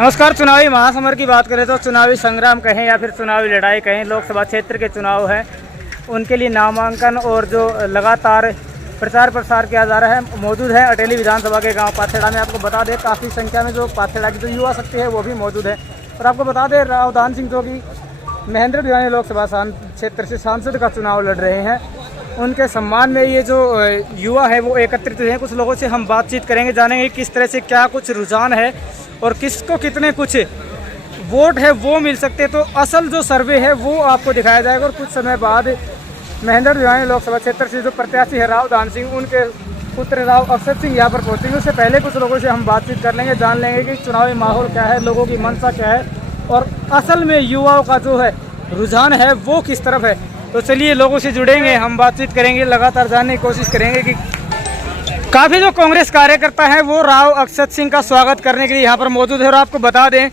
नमस्कार। चुनावी महासमर की बात करें तो चुनावी संग्राम कहें या फिर चुनावी लड़ाई कहें, लोकसभा क्षेत्र के चुनाव हैं, उनके लिए नामांकन और जो लगातार प्रचार प्रसार किया जा रहा है। मौजूद है अटेली विधानसभा के गांव पाथेड़ा में। आपको बता दें काफ़ी संख्या में जो पाथेड़ा की जो युवा शक्ति है वो भी मौजूद है। और आपको बता दें रावदान सिंह जो कि महेंद्र भिवानी लोकसभा क्षेत्र से सांसद का चुनाव लड़ रहे हैं, उनके सम्मान में ये जो युवा है वो एकत्रित हैं। कुछ लोगों से हम बातचीत करेंगे, जानेंगे किस तरह से क्या कुछ रुझान है और किसको कितने कुछ वोट है वो मिल सकते। तो असल जो सर्वे है वो आपको दिखाया जाएगा। और कुछ समय बाद महेंद्र भिवानी लोकसभा क्षेत्र से जो प्रत्याशी है रावदान सिंह, उनके पुत्र राव अक्षत सिंह यहाँ पर पहुँचेंगे। उससे पहले कुछ लोगों से हम बातचीत कर लेंगे, जान लेंगे कि चुनावी माहौल क्या है, लोगों की मंशा क्या है और असल में युवाओं का जो है रुझान है वो किस तरफ है। तो चलिए लोगों से जुड़ेंगे, हम बातचीत करेंगे, लगातार जानने की कोशिश करेंगे कि काफ़ी जो कांग्रेस कार्यकर्ता हैं वो राव अक्षत सिंह का स्वागत करने के लिए यहाँ पर मौजूद है। और आपको बता दें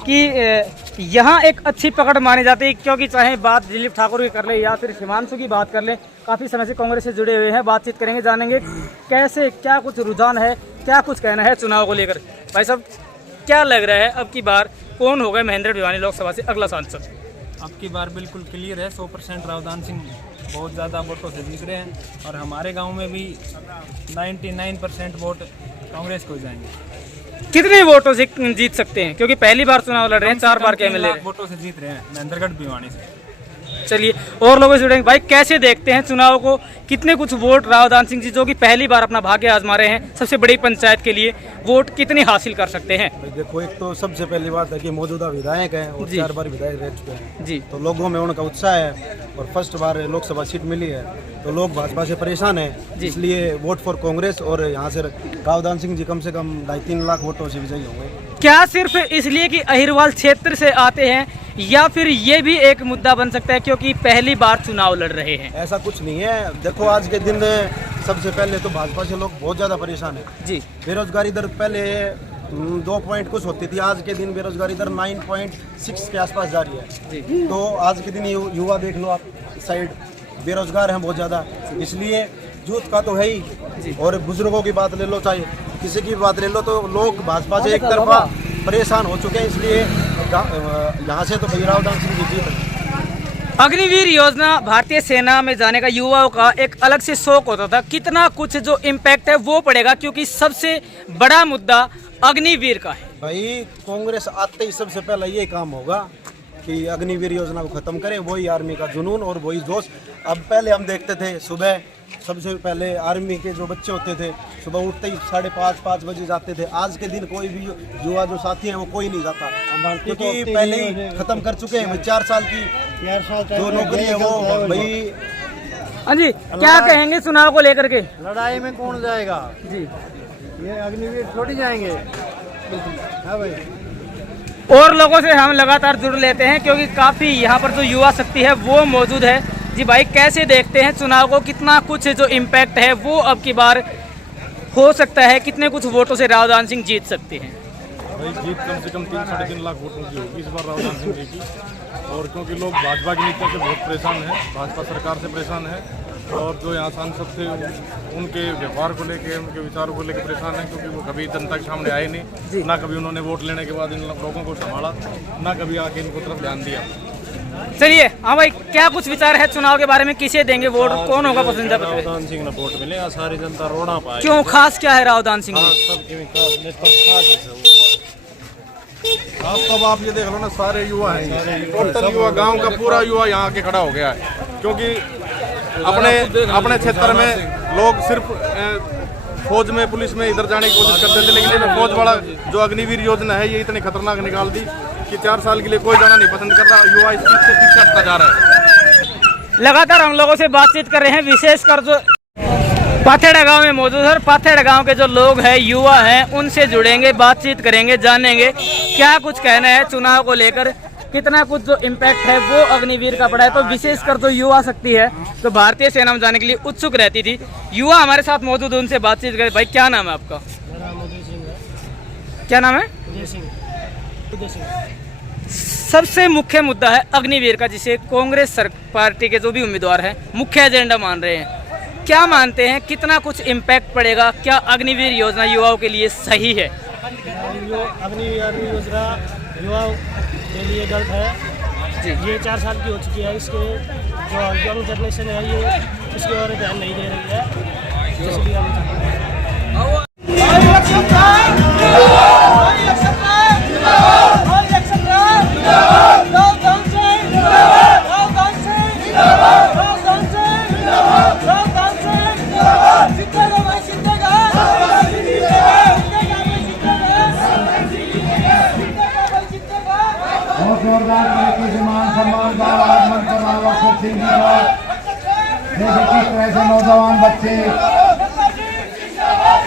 कि यहाँ एक अच्छी पकड़ मानी जाती है, क्योंकि चाहे बात दिलीप ठाकुर की कर ले या फिर हिमांशु की बात कर ले, काफ़ी समय से कांग्रेस से जुड़े हुए हैं। बातचीत करेंगे, जानेंगे कैसे क्या कुछ रुझान है, क्या कुछ कहना है चुनाव को लेकर। भाई साहब, क्या लग रहा है अब की बार कौन होगा महेंद्र भिवानी लोकसभा से अगला सांसद? अब की बार बिल्कुल क्लियर है, 100% रावदान सिंह बहुत ज़्यादा वोटों से जीत रहे हैं। और हमारे गांव में भी 99% वोट कांग्रेस को जाएंगे। कितने वोटों से जीत सकते हैं, क्योंकि पहली बार चुनाव लड़ रहे हैं, 4 बार के एमएलए वोटों से जीत रहे हैं महेंद्रगढ़ भिवानी से। चलिए और लोगों से जुड़ेंगे। भाई कैसे देखते हैं चुनाव को, कितने कुछ वोट रावदान सिंह जी जो कि पहली बार अपना भाग्य आजमा रहे हैं, सबसे बड़ी पंचायत के लिए वोट कितने हासिल कर सकते हैं? देखो, एक तो सबसे पहली बात है कि मौजूदा विधायक हैं और 4 बार विधायक रह चुके हैं जी। तो लोगों में उनका उत्साह है और फर्स्ट बार लोकसभा सीट मिली है तो लोग भाजपा से परेशान हैं, इसलिए वोट फॉर कांग्रेस। और यहाँ से रावदान सिंह जी कम से कम 2.5-3 लाख वोटों से विजयी होंगे। क्या सिर्फ इसलिए कि अहिरवाल क्षेत्र से आते हैं या फिर ये भी एक मुद्दा बन सकता है क्योंकि पहली बार चुनाव लड़ रहे हैं? ऐसा कुछ नहीं है। देखो, आज के दिन सबसे पहले तो भाजपा से लोग बहुत ज़्यादा परेशान है जी। बेरोजगारी दर पहले 2 पॉइंट कुछ होती थी, आज के दिन बेरोजगारी दर 9.6 के आसपास जा रही है जी। तो आज के दिन युवा देख लो आप, साइड बेरोजगार हैं बहुत ज़्यादा, इसलिए यूथ का तो है ही। और बुजुर्गों की बात ले लो, चाहे किसी की बात ले लो, तो लोग भाजपा से एक तरफा परेशान हो चुके हैं, इसलिए यहाँ से तो भाई रावदान सिंह जी जीत रहे हैं। अग्निवीर योजना भारतीय सेना में जाने का युवाओं का एक अलग से शौक होता था, कितना कुछ जो इम्पैक्ट है वो पड़ेगा, क्योंकि सबसे बड़ा मुद्दा अग्निवीर का है। भाई कांग्रेस आते ही सबसे पहला ये काम होगा कि अग्निवीर योजना को खत्म करें। वही आर्मी का जुनून और वही जोश। अब पहले हम देखते थे सुबह, सबसे पहले आर्मी के जो बच्चे होते थे सुबह उठते ही 5:30 बजे जाते थे। आज के दिन कोई भी युवा जो साथी हैं वो कोई नहीं जाता, क्योंकि पहले ही खत्म कर चुके हैं। 4 साल की जो नौकरी है वो भाई। हाँ जी, क्या कहेंगे चुनाव को लेकर के? लड़ाई में कौन जाएगा जी, ये अग्निवीर थोड़ी जाएंगे। हाँ भाई। और लोगों से हम लगातार जुड़ लेते हैं क्योंकि काफ़ी यहाँ पर जो युवा शक्ति है वो मौजूद है। जी भाई, कैसे देखते हैं चुनाव को, कितना कुछ जो इम्पैक्ट है वो अब की बार हो सकता है, कितने कुछ वोटों से रावदान सिंह जीत सकते हैं? भाई जीत कम से कम 3-3.5 लाख वोटों की होगी इस बार रावदान सिंह जी की। और क्योंकि लोग भाजपा की नीतियों से बहुत परेशान हैं, भाजपा सरकार से परेशान है, और जो यहाँ सांसद थे उनके व्यवहार को लेके, उनके विचारों को लेकर परेशान है, क्योंकि वो कभी जनता के सामने आए नहीं, ना कभी उन्होंने वोट लेने के बाद इन लोगों को संभाला, ना कभी आके इनको तरफ ध्यान दिया। चलिए, हाँ भाई, क्या कुछ विचार है चुनाव के बारे में, किसे देंगे वोट, कौन होगा पसंदीदा? रावदान सिंह ने वोट मिलेगा, सारी जनता रोना पाए। क्यों, खास क्या है रावदान सिंह? तब आप ये देख लो ना, सारे युवा हैं, टोटल युवा, गांव का पूरा युवा यहाँ आके खड़ा हो गया है, क्योंकि अपने क्षेत्र में लोग सिर्फ फौज में, पुलिस में इधर जाने की कोशिश करते थे, लेकिन ये फौज वाला जो अग्निवीर योजना है ये इतनी खतरनाक निकाल दी कि 4 साल के लिए कोई जाना नहीं पसंद कर रहा। युवा इस चीज से पीछे हटता जा रहा है। लगातार हम लोगों से बातचीत कर रहे हैं, विशेषकर जो पाथेड़ा गांव में मौजूद है। और पाथेड़ा गांव के जो लोग हैं, युवा हैं, उनसे जुड़ेंगे, बातचीत करेंगे, जानेंगे क्या कुछ कहना है चुनाव को लेकर, कितना कुछ जो इम्पैक्ट है वो अग्निवीर का पड़ा है। तो विशेषकर जो युवा शक्ति है तो भारतीय सेना में जाने के लिए उत्सुक रहती थी, युवा हमारे साथ मौजूद, उनसे बातचीत करें। भाई, क्या नाम है आपका? क्या नाम है? सबसे मुख्य मुद्दा है अग्निवीर का, जिसे कांग्रेस पार्टी के जो भी उम्मीदवार हैं मुख्य एजेंडा मान रहे हैं। क्या मानते हैं, कितना कुछ इम्पैक्ट पड़ेगा? क्या अग्निवीर योजना युवाओं के लिए सही है? अपनी योजना युवाओं के लिए गलत है। ये 4 साल की हो चुकी है। इसके जो यंग जनरेशन है ये इसके और ध्यान नहीं दे रही है, इसलिए हम चाहते हैं। जोरदार तरीके से मान सम्मान का आगमन कर राव अक्षत सिंह जी का। देखिए किस तरह से नौजवान बच्चे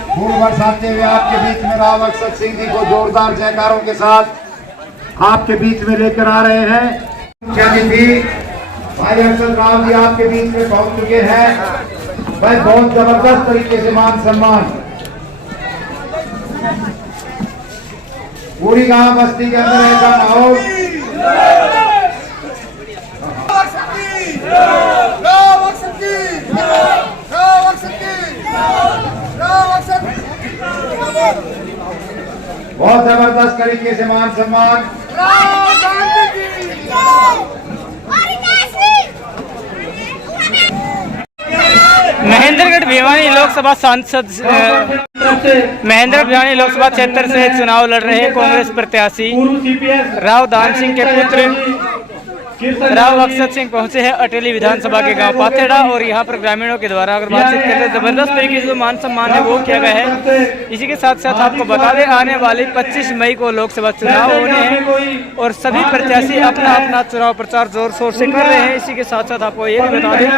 फूल बरसाते हुए आपके बीच में राव अक्षत सिंह जी को जोरदार जयकारों के साथ आपके बीच में लेकर आ रहे हैं। मुख्य अतिथि भाई अक्षत राव जी आपके बीच में पहुंच चुके हैं। भाई बहुत जबरदस्त तरीके से मान सम्मान पूरी गांव बस्ती के अंदर ऐसा माहौल। बहुत जबरदस्त तरीके से मान सम्मान। महेंद्रगढ़ भिवानी लोकसभा सांसद महेंद्र भिवानी लोकसभा क्षेत्र से चुनाव लड़ रहे कांग्रेस प्रत्याशी राव दान सिंह के पुत्र राव अक्षत सिंह पहुंचे हैं अटेली विधानसभा के गांव पाथेड़ा। और यहां पर ग्रामीणों के द्वारा अगर बातचीत करें तो जबरदस्त तरीके से जो मान सम्मान है वो किया गया है। इसी के साथ साथ आपको बता दें आने वाली 25 मई को लोकसभा चुनाव होने हैं और सभी प्रत्याशी अपना अपना चुनाव प्रचार जोर शोर से कर रहे हैं। इसी के साथ साथ आपको ये भी बता दें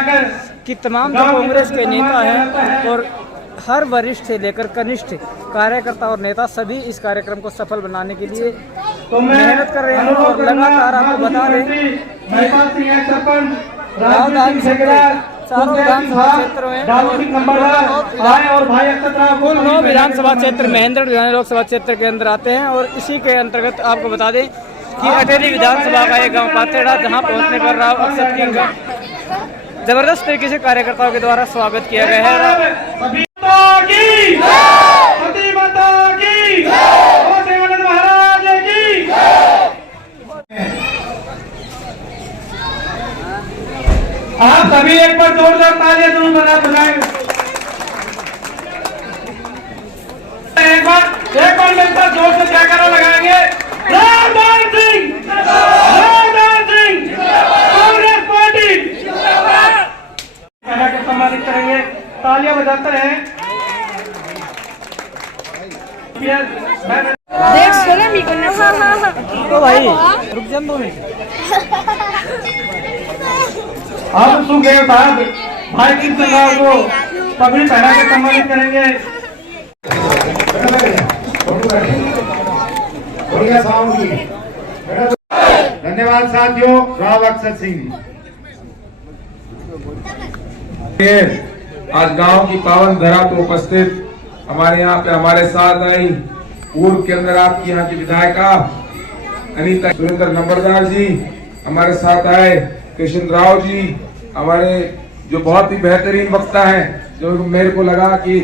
कि तमाम जो कांग्रेस के नेता हैं और हर वरिष्ठ से लेकर कनिष्ठ कार्यकर्ता और नेता सभी इस कार्यक्रम को सफल बनाने के लिए मेहनत कर रहे हैं। और लगातार आपको बता दें रावदान चारों विधानसभा क्षेत्रों में कुल 9 विधानसभा क्षेत्र महेंद्र भिवानी लोकसभा क्षेत्र के अंदर आते हैं। और इसी के अंतर्गत आपको बता दें कि अटेली विधानसभा का एक गाँव पाथेड़ा जहाँ पहुँचने पर राव अक्षत सिंह का जबरदस्त तरीके से कार्यकर्ताओं के द्वारा स्वागत किया गया है। आप सभी एक बार जोरदार तालियां जरूर बजाएं। एक बार मिलकर जोर से जयकारा लगाएंगे। राव दान सिंह, कांग्रेस पार्टी के सम्मानित करेंगे। तालियां बजाते रहें। तो भाई रुक जा 2 मिनट। अब सुखदेव साहब भाई कृष्ण राव को पगड़ी पहना के सम्मानित करेंगे। धन्यवाद साथियों। राव अक्षत सिंह आज गांव की पावन धरा पर उपस्थित हमारे यहाँ पे हमारे साथ आई पूर्व के अंदर आपकी यहाँ की विधायिका अनीता सुरेंद्र नंबरदार जी, हमारे साथ आए कृष्ण राव जी, हमारे जो बहुत ही बेहतरीन वक्ता हैं, जो मेरे को लगा कि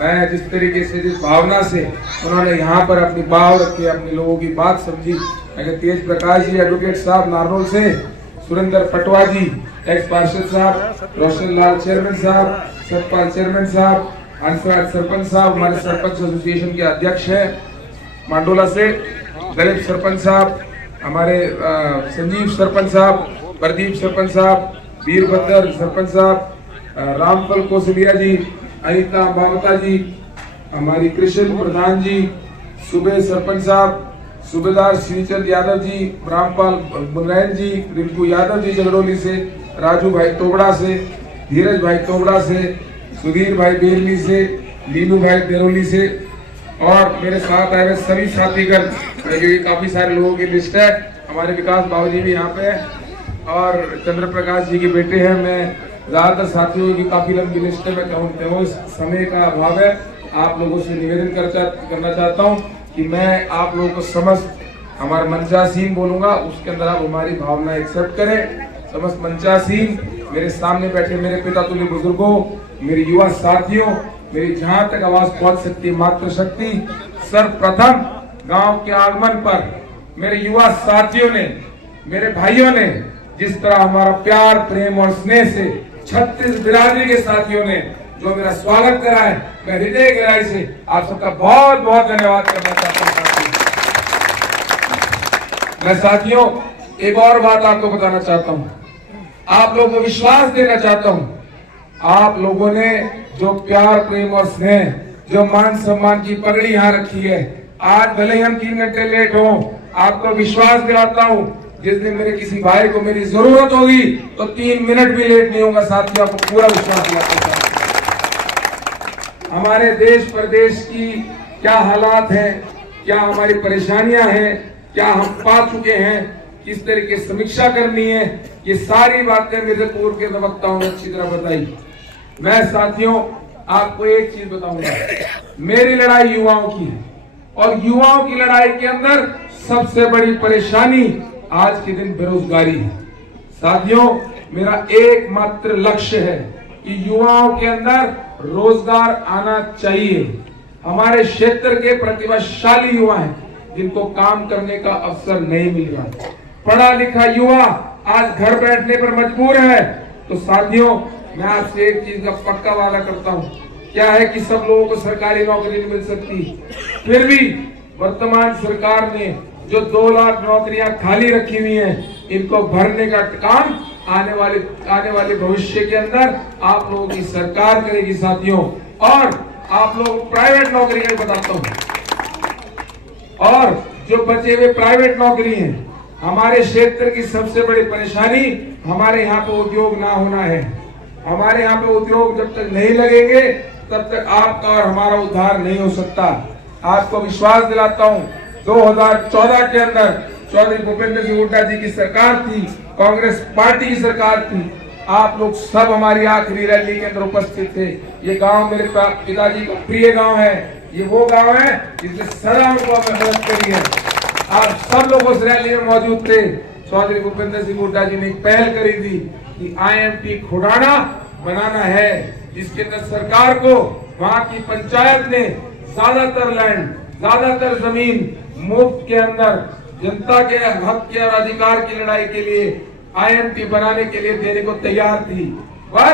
मैं जिस तरीके से जिस भावना से उन्होंने यहाँ पर अपनी बाव रखी, अपने लोगों की बात समझी। अगर तेज प्रकाश जी एडवोकेट साहब नारनौल से, सुरेंद्र पटवा जी एक्स पार्षद साहब, रोशन लाल चेयरमैन साहब, सतपाल चेयरमैन साहब, अंशराज सरपंच साहब हमारे सरपंच एसोसिएशन के अध्यक्ष हैं मांडोला से, गरीब सरपंच साहब, हमारे संजीव सरपंच साहब, प्रदीप सरपंच साहब, वीरभद्र सरपंच साहब, रामफल कौशलिया जी, अनिता बावता जी, हमारी कृष्ण प्रधान जी, सुबह सरपंच साहब, सूबेदार श्रीचंद यादव जी, रामपाल मुनैन जी, रिंकू यादव जी जगड़ोली से, राजू भाई तोबड़ा से, धीरज भाई तोबड़ा से, सुधीर भाई बेरली से, लीनू भाई देरोली से और मेरे साथ आए हुए सभी साथीगण, क्योंकि काफी सारे लोगों की लिस्ट है। हमारे विकास बाबू जी भी यहाँ पे है और चंद्र प्रकाश जी के बेटे हैं। मैं ज्यादातर साथियों की काफी लंबी लिस्ट है, मैं कहूँ समय का अभाव है। आप लोगों से निवेदन करना चाहता हूँ कि मैं आप लोगों को समस्त हमारा मंचासीन बोलूंगा, उसके अंदर आप हमारी भावना एक्सेप्ट करें। समस्त मंचासीन, मेरे सामने बैठे मेरे पिता तुल्य बुजुर्गों, मेरे युवा साथियों, मेरी जहां तक आवाज पहुंच सकती है, मातृशक्ति सर्वप्रथम गांव के आगमन पर मेरे युवा साथियों ने, मेरे भाइयों ने जिस तरह हमारा प्यार, प्रेम और स्नेह से 36 बिरादरी के साथियों ने जो मेरा स्वागत करा है, मैं हृदय गहराई से आप सबका बहुत बहुत धन्यवाद करना चाहता हूं। मैं साथियों एक और बात आपको बताना चाहता हूं, आप लोगों को विश्वास देना चाहता हूं। आप लोगों ने जो प्यार, प्रेम और स्नेह, जो मान सम्मान की पगड़ी यहाँ रखी है, आज भले ही हम 3 घंटे लेट हो, आपको विश्वास दिलाता हूं जिस दिन मेरे किसी भाई को मेरी जरूरत होगी तो 3 मिनट भी लेट नहीं होगा। साथियों आपको पूरा विश्वास दिलाता हूं। हमारे देश प्रदेश की क्या हालात हैं, क्या हमारी परेशानियां हैं, क्या हम पा चुके हैं, किस तरीके की समीक्षा करनी है, ये सारी बातें मेरे पूर्व के वक्ताओं ने अच्छी तरह बताई। मैं साथियों आपको एक चीज बताऊंगा, मेरी लड़ाई युवाओं की है और युवाओं की लड़ाई के अंदर सबसे बड़ी परेशानी आज के दिन बेरोजगारी है। साथियों मेरा एकमात्र लक्ष्य है कि युवाओं के अंदर रोजगार आना चाहिए। हमारे क्षेत्र के प्रतिभाशाली युवा हैं जिनको काम करने का अवसर नहीं मिल रहा, पढ़ा लिखा युवा आज घर बैठने पर मजबूर है। तो साथियों मैं आपसे एक चीज का पक्का वादा करता हूं, क्या है कि सब लोगों को सरकारी नौकरी नहीं मिल सकती, फिर भी वर्तमान सरकार ने जो 2 लाख नौकरियां खाली रखी हुई हैं, इनको भरने का काम आने वाले भविष्य के अंदर आप लोगों की सरकार करेगी साथियों। और आप लोग प्राइवेट नौकरी का बताता हूं, और जो बचे हुए प्राइवेट नौकरी हैं, हमारे क्षेत्र की सबसे बड़ी परेशानी हमारे यहाँ पे उद्योग ना होना है। हमारे यहाँ पे उद्योग जब तक नहीं लगेंगे तब तक आपका और हमारा उद्धार नहीं हो सकता। आपको विश्वास दिलाता हूँ 2014 के अंदर चौधरी भूपेंद्र सिंह हुड्डा जी की सरकार थी, कांग्रेस पार्टी की सरकार थी, आप लोग सब हमारी आखिरी रैली के अंदर उपस्थित थे। ये गांव मेरे पिताजी का प्रिय गांव है, ये वो गांव है जिसने सदा उनको मदद करी है। आप सब लोग उस रैली में मौजूद थे। चौधरी भूपेंद्र सिंह हुड्डा जी ने एक पहल करी थी कि IMT खुड़ाना बनाना है, जिसके अंदर सरकार को वहां की पंचायत ने ज्यादातर लैंड, ज्यादातर जमीन मुफ्त के अंदर जनता के हक के और अधिकार की लड़ाई के लिए IMT बनाने के लिए देने को तैयार थी। पर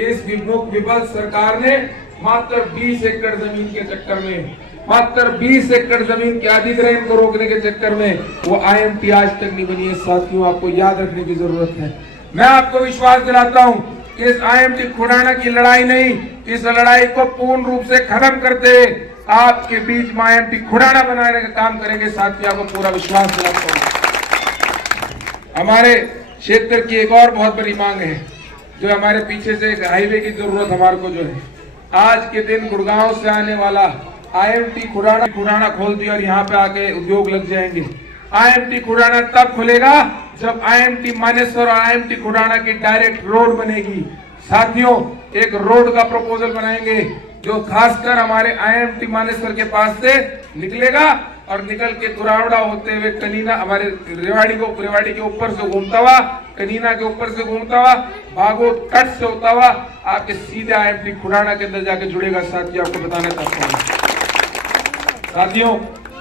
इस विफल सरकार ने मात्र 20 एकड़ जमीन के चक्कर में, मात्र 20 एकड़ जमीन के अधिग्रहण को रोकने के चक्कर में वो IMT आज तक नहीं बनी है। साथियों आपको याद रखने की जरूरत है। मैं आपको विश्वास दिलाता हूं कि इस IMT खुड़ाना की लड़ाई नहीं, इस लड़ाई को पूर्ण रूप से खत्म करते हुए आपके बीच में IMT खुड़ाना बनाने का काम करेंगे। साथियों आपको पूरा विश्वास दिलाता हूं। हमारे क्षेत्र की एक और बहुत बड़ी मांग है, जो हमारे पीछे से एक हाईवे की जरूरत हमारे को जो है, आज के दिन गुड़गांव से आने वाला IMT खुड़ाना खोल दिया और यहाँ पे आके उद्योग लग जाएंगे। IMT खुड़ाना तब खुलेगा जब IMT मानेसर और IMT खुड़ाना की डायरेक्ट रोड बनेगी। साथियों एक रोड का प्रपोजल बनाएंगे जो खासकर हमारे IMT मानेसर के पास से निकलेगा और निकल के दुरावड़ा होते हुए कनीना, हमारे रेवाड़ी के ऊपर से घूमता हुआ, कनीना के ऊपर से घूमता हुआ, भागोत कट से होता हुआ आपके सीधे IMT खुड़ाना के अंदर जाके जुड़ेगा। साथियों आपको बताना चाहता हूँ, साथियों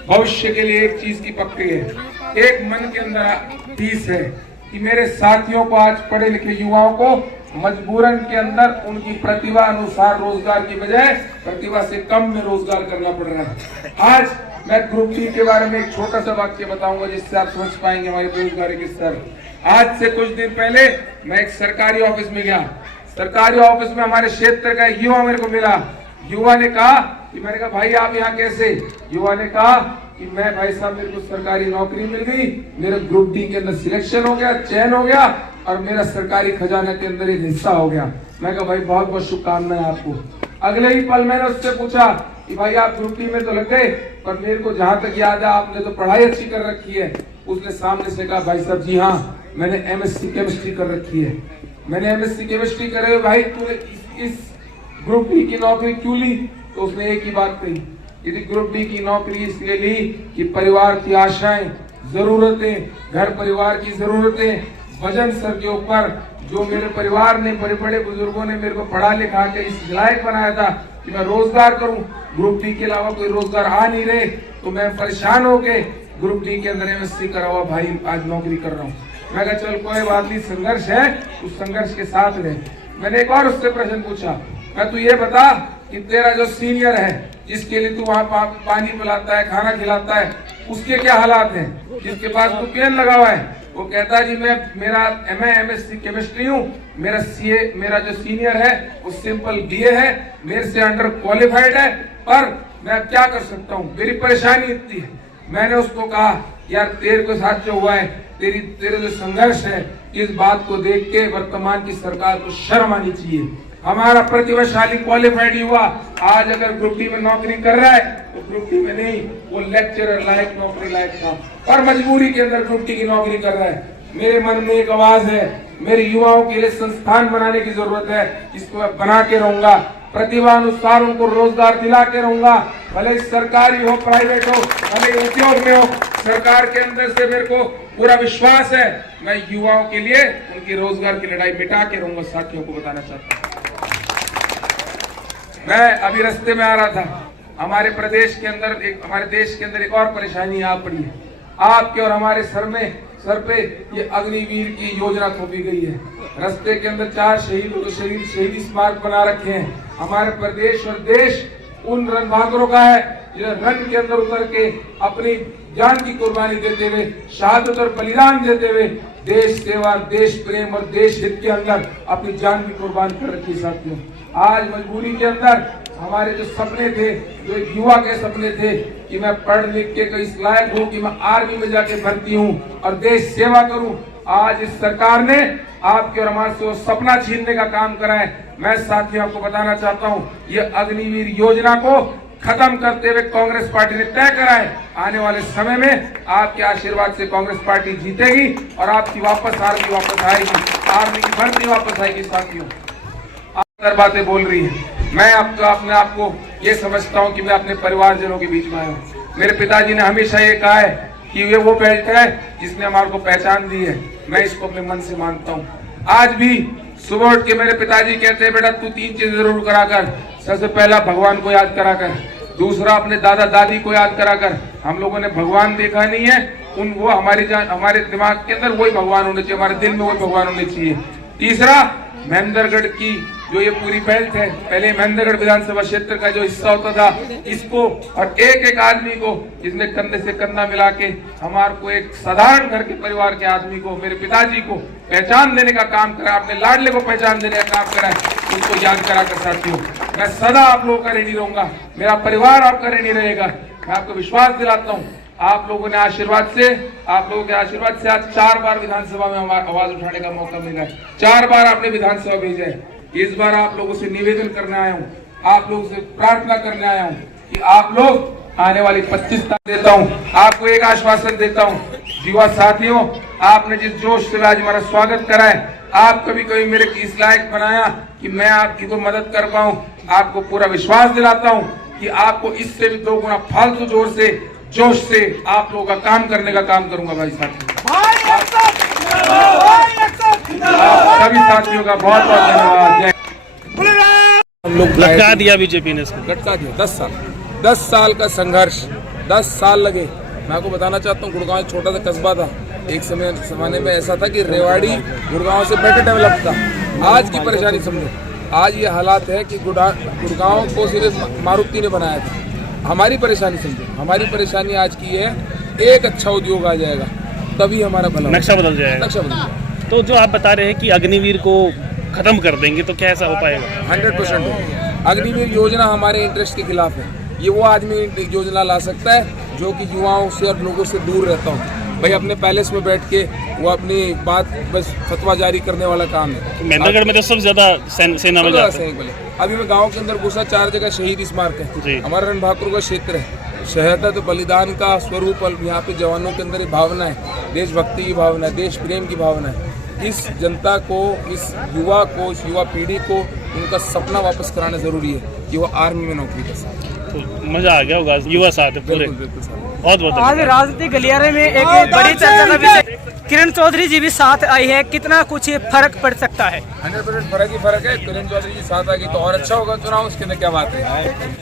भविष्य के लिए एक चीज की पक्की है, एक मन के अंदर पीस है कि मेरे साथियों को, आज पढ़े लिखे युवाओं को मजबूरन के अंदर उनकी प्रतिभा अनुसार रोजगार की बजाय प्रतिभा से कम में रोजगार करना पड़ रहा है। आज मैं ग्रुप डी के बारे में एक छोटा सा वाक्य बताऊंगा जिससे आप समझ पाएंगे हमारी बेरोजगारी के स्तर। आज से कुछ दिन पहले मैं एक सरकारी ऑफिस में गया। सरकारी ऑफिस में हमारे क्षेत्र का एक युवा मेरे को मिला। युवा ने कहा कि, मैंने कहा भाई आप यहाँ कैसे? युवा ने कहा कि मैं, भाई साहब मेरे को सरकारी नौकरी मिल गई, मेरे ग्रुप डी के अंदर सिलेक्शन हो गया, चयन हो गया और मेरा सरकारी खजाना के अंदर एक हिस्सा हो गया। मैं कहा भाई बहुत बहुत शुभकामनाएं आपको। अगले ही पल मैंने उससे पूछा कि भाई आप ग्रुप डी में तो लग गए, पर मेरे को जहां तक याद है आपने तो पढ़ाई अच्छी कर रखी है। उसने सामने से कहा भाई साहब जी हाँ, मैंने MSc केमिस्ट्री कर रखी है। मैंने MSc केमिस्ट्री करे, भाई तूने इस ग्रुप डी की नौकरी क्यों ली? तो उसने एक ही बात कही, यदि ग्रुप डी की नौकरी इसलिए ली कि परिवार की आशाएं, जरूरतें, घर परिवार की जरूरतें, वजन सर के ऊपर, जो मेरे परिवार ने, बड़े बड़े बुजुर्गों ने मेरे को पढ़ा लिखा के इस लायक बनाया था कि मैं रोजगार करूं, ग्रुप डी के अलावा कोई रोजगार आ नहीं रहे, तो मैं परेशान होके ग्रुप डी के अंदर एमएससी करा हुआ भाई आज नौकरी कर रहा हूँ। मैं कहा चल कोई बात नहीं, संघर्ष है, उस संघर्ष के साथ रहे। मैंने एक और उससे प्रश्न पूछा, मैं तू ये बता कि तेरा जो सीनियर है जिसके लिए तू वहाँ पानी पिलाता है, खाना खिलाता है, उसके क्या हालात हैं, जिसके पास तू पेन लगा हुआ है? वो कहता है जी मैं एमएससी केमिस्ट्री हूँ, मेरा जो सीनियर है वो सिंपल बीए है, मेरे से अंडर क्वालिफाइड है, पर मैं क्या कर सकता हूँ, मेरी परेशानी इतनी है। मैंने उसको कहा यार तेरे को साथ जो हुआ है, तेरे जो संघर्ष है, इस बात को देख के वर्तमान की सरकार को शर्म आनी चाहिए। हमारा प्रतिभाशाली क्वालिफाइड युवा आज अगर ग्रुप डी में नौकरी कर रहा है तो ग्रुप डी में नहीं, वो लेक्चरर लायक नौकरी लायक था, पर मजबूरी के अंदर ग्रुप डी की नौकरी कर रहा है। मेरे मन में एक आवाज है, मेरे युवाओं के लिए संस्थान बनाने की जरूरत है, इसको मैं बना के रहूंगा, प्रतिभा अनुसार उनको रोजगार दिला के रहूंगा, भले सरकारी हो प्राइवेट हो, भले उद्योग में हो, सरकार के अंदर से मेरे को पूरा विश्वास है, मैं युवाओं के लिए उनकी रोजगार की लड़ाई मिटा के रहूंगा। साथियों को बताना चाहता हूँ, मैं अभी रास्ते में आ रहा था, हमारे प्रदेश के अंदर हमारे देश के अंदर एक और परेशानी आ पड़ी है। आपके और हमारे सर पे ये अग्निवीर की योजना थोपी गई है। रास्ते के अंदर 4 शहीदी स्मारक बना रखे हैं। हमारे प्रदेश और देश उन रणभागरों का है जो रण के अंदर उतर के अपनी जान की कुर्बानी देते हुए, शहादत और बलिदान देते हुए देश सेवा, देश प्रेम और देश हित के अंदर अपनी जान की कुर्बान कर रखी। साथियों, आज मजबूरी के अंदर हमारे जो सपने थे, जो एक युवा के सपने थे कि मैं पढ़ लिख के कोई इस लायक हूँ कि मैं आर्मी में जाके भर्ती हूँ और देश सेवा करूँ, आज इस सरकार ने आपके और हमारे से वो सपना छीनने का काम करा है। मैं साथियों आपको बताना चाहता हूँ, ये अग्निवीर योजना को खत्म करते हुए कांग्रेस पार्टी ने तय करा है, आने वाले समय में आपके आशीर्वाद से कांग्रेस पार्टी जीतेगी और आपकी आर्मी वापस आएगी, आर्मी की भर्ती वापस आएगी। साथियों, आप बातें बोल रही है, मैं अपने आप को ये समझता हूँ कि मैं अपने परिवारजनों के बीच में आया हूँ। मेरे पिताजी ने हमेशा ये कहा है कि ये वो बेल्ट है जिसने हमारे को पहचान दी है, मैं इसको अपने मन से मानता हूँ। आज भी सुबह उठ के मेरे पिताजी कहते हैं बेटा तू 3 चीजें जरूर करा कर, सबसे पहला भगवान को याद करा कर, दूसरा अपने दादा दादी को याद करा कर। हम लोगों ने भगवान देखा नहीं है, वो हमारे दिमाग के अंदर वही भगवान होने चाहिए, हमारे दिल में वही भगवान होने चाहिए। तीसरा, महेंद्रगढ़ की जो ये पूरी बेल्ट है, पहले महेंद्रगढ़ विधानसभा क्षेत्र का जो हिस्सा होता था, इसको और एक आदमी को जिसने कंधे से कंधा मिला के हमारे को एक साधारण घर के परिवार के आदमी को, मेरे पिताजी को पहचान देने का काम करा, अपने लाडले को पहचान देने का काम करा है, उसको याद करा कर। साथियों, मैं सदा आप लोगों का ऋणी रहूंगा, मेरा परिवार आपका ऋणी रहेगा। मैं आपको विश्वास दिलाता हूँ, आप लोगों के आशीर्वाद से आज 4 बार विधानसभा में आवाज उठाने का मौका मिला है, 4 बार आपने विधानसभा भेजा है। इस बार आप लोगों से निवेदन करने आया हूँ, आप लोगों से प्रार्थना करने आया हूँ कि आप लोग आने वाली 25 तारीख देता हूँ, आपको एक आश्वासन देता हूँ, युवा साथियों, आपने जिस जोश से आज हमारा स्वागत करा है, आप कभी मेरे इस लायक बनाया कि मैं आपकी को मदद कर पाऊँ। आपको पूरा विश्वास दिलाता हूँ कि आपको इससे भी 2 गुना फालतू जोश से आप लोगों का काम करने का काम करूंगा। भाई साथियों, सभी साथियों का बहुत बहुत धन्यवाद। हम लोग लटका दिया बीजेपी ने, इसको लटका दिया 10 साल का संघर्ष, 10 साल लगे। मैं आपको बताना चाहता हूँ, गुड़गांव एक छोटा सा कस्बा था, एक जमाने में ऐसा था कि रेवाड़ी गुड़गांव से बेटर डेवलप था। आज की परेशानी समझो, आज ये हालात है कि गुड़गांव को सिर्फ मारुति ने बनाया था। हमारी परेशानी समझो, हमारी परेशानी आज की है, एक अच्छा उद्योग आ जाएगा तभी हमारा भला, नक्शा बदल जाएगा। तो जो आप बता रहे हैं कि अग्निवीर को खत्म कर देंगे, तो क्या ऐसा हो पाएगा? 100% अग्निवीर योजना हमारे इंटरेस्ट के खिलाफ है। ये वो आदमी योजना ला सकता है जो कि युवाओं से और लोगों से दूर रहता हूँ। भाई अपने पैलेस में बैठ के वो अपनी बात बस फतवा जारी करने वाला काम है। महेंद्रगढ़ में तो सबसे ज्यादा सेना में जाते हैं। अभी मैं गांव के अंदर घुसा, 4 जगह शहीद स्मारक है, हमारा रणभाकुर का क्षेत्र है। शहादत बलिदान का स्वरूप यहाँ पे जवानों के अंदर भावना है, देशभक्ति की भावना है, देश प्रेम की भावना है। इस जनता को, इस युवा पीढ़ी को उनका सपना वापस कराना जरूरी है कि वो आर्मी में नौकरी कर सके। तो मजा आ गया होगा, युवा साथ है पूरे। बहुत बहुत आज राजनीतिक गलियारे में एक बड़ी चर्चा का विषय, किरण चौधरी जी भी साथ आई है, कितना कुछ फर्क पड़ सकता है? 100% फर्क ही फर्क है। किरण चौधरी जी साथ आएगी तो और अच्छा होगा चुनाव, उसके अंदर क्या बात है।